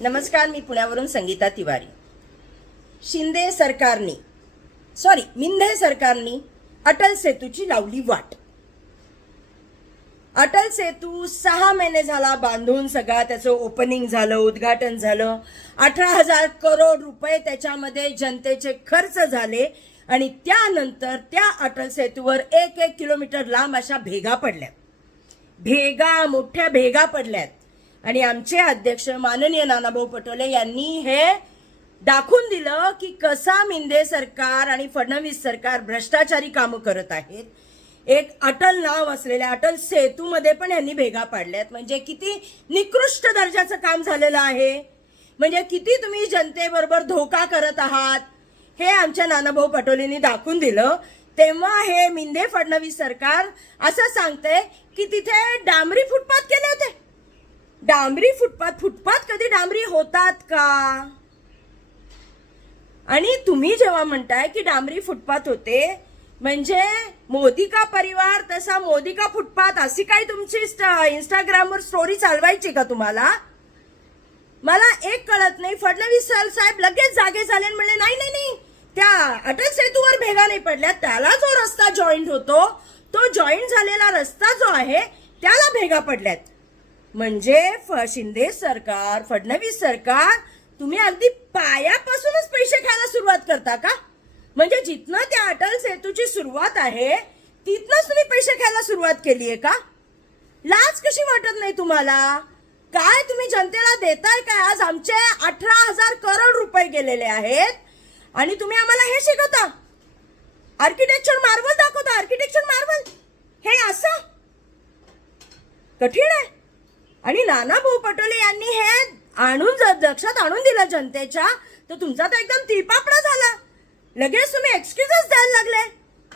नमस्कार, मी पुण्यावरून संगीता तिवारी. मिंधे सरकारनी अटल सेतूची लावली वाट. अटल सेतू 6 महिने झाला बांधून, सगळा त्याचं ओपनिंग झालं, उद्घाटन झालं. 18,000 करोड रुपये त्याच्यामध्ये जनतेचे खर्च झाले आणि त्यानंतर त्या अटल सेतूवर 1-1 किलोमीटर लांब अशा भेगा पडल्यात. मोठ्या भेगा पडल्यात आणि आमचे अध्यक्ष माननीय नानाभाऊ पटोले यांनी हे दाखवून दिलं की कसा मिंधे सरकार आणि फडणवीस सरकार भ्रष्टाचारी कामं करत आहेत. एक अटल नाव असलेल्या अटल सेतूमध्ये पण यांनी भेगा पाडल्यात. म्हणजे किती निकृष्ट दर्जाचं काम झालेलं आहे, म्हणजे किती तुम्ही जनतेबरोबर धोका करत आहात हे आमच्या नानाभाऊ पटोलेंनी दाखवून दिलं. तेव्हा हे मिंधे फडणवीस सरकार असं सांगते की तिथे डांबरी फुटपाथ केले होते. डांबरी फुटपाथ कधी डांबरी होतात का? आणि तुम्ही जेव्हा म्हणताय की डांबरी फुटपाथ होते, म्हणजे मोदी का परिवार तसा मोदी का फुटपाथ, अशी काही तुमची इंस्टाग्रामवर स्टोरी चालवायची का तुम्हाला? मला एक कळत नाही. फडणवीस साहेब लगेच जागे झाले आणि म्हणले नाही नाही नाही, त्या अटल सेतूवर भेगा नाही पडल्या, त्याला जो रस्ता जॉईंट होतो तो जॉईंट झालेला रस्ता जो आहे त्याला भेगा पडल्यात. म्हणजे शिंदे सरकार, फडणवीस सरकार, तुम्ही अगदी पायापासूनच पैसे खायला सुरुवात करता का? म्हणजे जिथनं त्या अटल सेतूची सुरुवात आहे तिथनच तुम्ही पैसे खायला सुरुवात केलीये का? लाज कशी वाटत नाही तुम्हाला? काय तुम्ही जनतेला देताय काय? आज आमचे 18,000 करोड रुपये गेलेले आहेत आणि तुम्ही आम्हाला हे शिकवता, आर्किटेक्चर मार्वल दाखवता. आर्किटेक्चर मार्वल हे असं कठीण आहे. आणि नानाभाऊ पटोले यांनी हे लक्षात आणून दिलं जनतेच्या, तर तुमचा तर एकदम तिळपापडा झाला. लगेच तुम्ही एक्सक्यूजेस द्यायला लागले.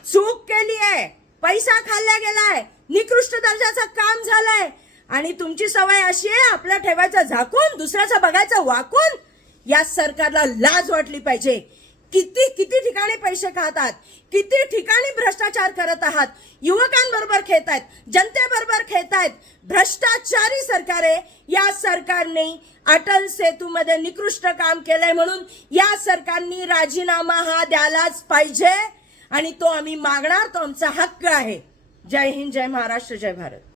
चूक केली आहे, पैसा खाल्ला गेलाय, निकृष्ट दर्जाचं काम झालंय आणि तुमची सवय अशी आहे आपला ठेवायचं झाकून, दुसऱ्याचं बघायचं वाकून. या सरकारला लाज वाटली पाहिजे. किती ठिकाणी पैसे खातात, किती ठिकाणी भ्रष्टाचार करत आहात, युवकांबरोबर खेळतायत, जनतेबरोबर खेळतायत. भ्रष्टाचारी सरकार आहे. या सरकारने अटल सेतूमध्ये निकृष्ट काम केलंय म्हणून या सरकारने राजीनामा हा द्यायलाच पाहिजे आणि तो आम्ही मागणार. तो आमचा हक्क आहे. जय हिंद, जय महाराष्ट्र, जय भारत.